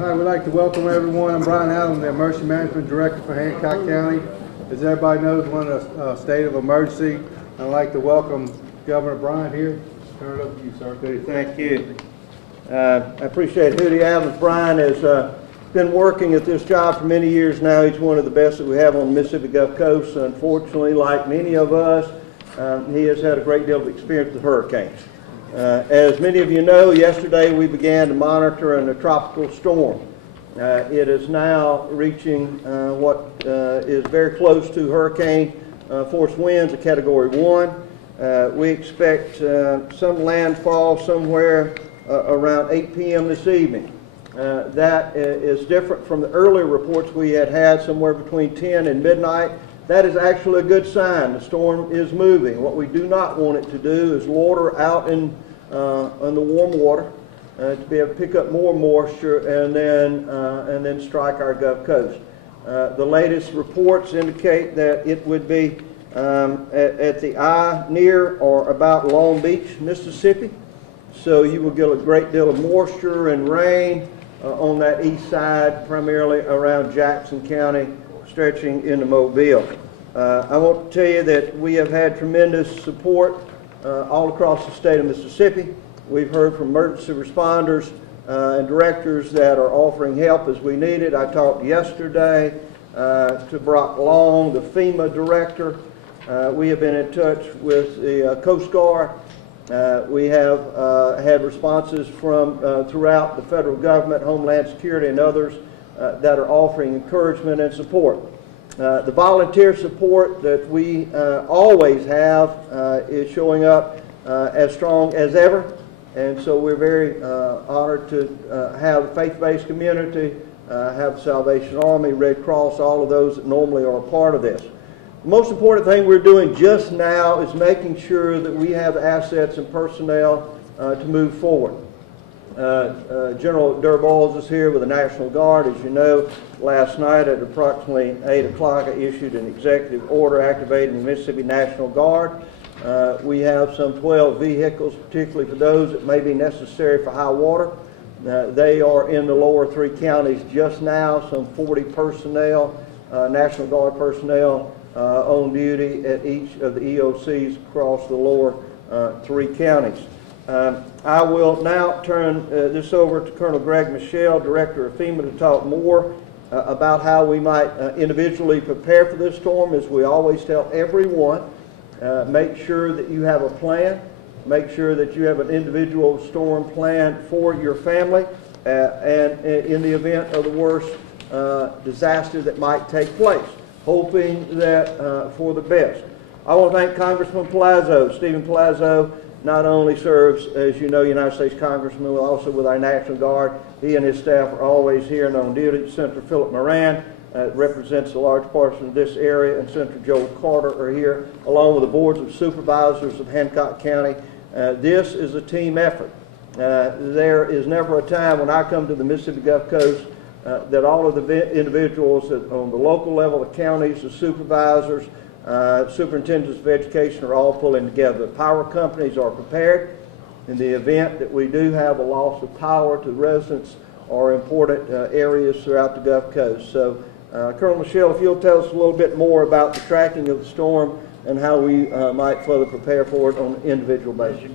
All right, we'd like to welcome everyone. I'm Brian Allen, the Emergency Management Director for Hancock County. As everybody knows, we're in a state of emergency. I'd like to welcome Governor Bryant here. Turn it over to you, sir. Hootie, thank you. I appreciate Hootie Adams. Brian has been working at this job for many years now. He's one of the best that we have on the Mississippi Gulf Coast. Unfortunately, like many of us, he has had a great deal of experience with hurricanes. As many of you know, yesterday we began to monitor a tropical storm. It is now reaching what is very close to hurricane force winds, a Category 1. We expect some landfall somewhere around 8 p.m. this evening. That is different from the earlier reports we had somewhere between 10 and midnight. That is actually a good sign. The storm is moving. What we do not want it to do is loiter out in the warm water to be able to pick up more moisture and then strike our Gulf Coast. The latest reports indicate that it would be at the eye near or about Long Beach, Mississippi. So you will get a great deal of moisture and rain on that east side, primarily around Jackson County, stretching into Mobile. I want to tell you that we have had tremendous support all across the state of Mississippi. We've heard from emergency responders and directors that are offering help as we need it. I talked yesterday to Brock Long, the FEMA director. We have been in touch with the Coast Guard. We have had responses from throughout the federal government, Homeland Security, and others that are offering encouragement and support. The volunteer support that we always have is showing up as strong as ever, and so we're very honored to have a faith-based community, have the Salvation Army, Red Cross, all of those that normally are a part of this. The most important thing we're doing just now is making sure that we have assets and personnel to move forward. General Durballs is here with the National Guard. As you know, last night at approximately 8 o'clock I issued an executive order activating the Mississippi National Guard. We have some 12 vehicles, particularly for those that may be necessary for high water. They are in the lower 3 counties just now, some 40 personnel, National Guard personnel on duty at each of the EOCs across the lower 3 counties. I will now turn this over to Colonel Greg Michelle, Director of FEMA, to talk more about how we might individually prepare for this storm. As we always tell everyone, make sure that you have a plan. Make sure that you have an individual storm plan for your family and in the event of the worst disaster that might take place, hoping that for the best. I want to thank Congressman Palazzo. Stephen Palazzo not only serves, as you know, United States Congressman, but also with our National Guard. He and his staff are always here and on duty. Senator Philip Moran represents a large portion of this area, and Senator Joel Carter are here, along with the boards of supervisors of Hancock County. This is a team effort. There is never a time when I come to the Mississippi Gulf Coast that all of the individuals that on the local level, the counties, the supervisors, superintendents of education are all pulling together. The power companies are prepared in the event that we do have a loss of power to residents or important areas throughout the Gulf Coast. So Colonel Michelle, if you'll tell us a little bit more about the tracking of the storm and how we might further prepare for it on an individual basis.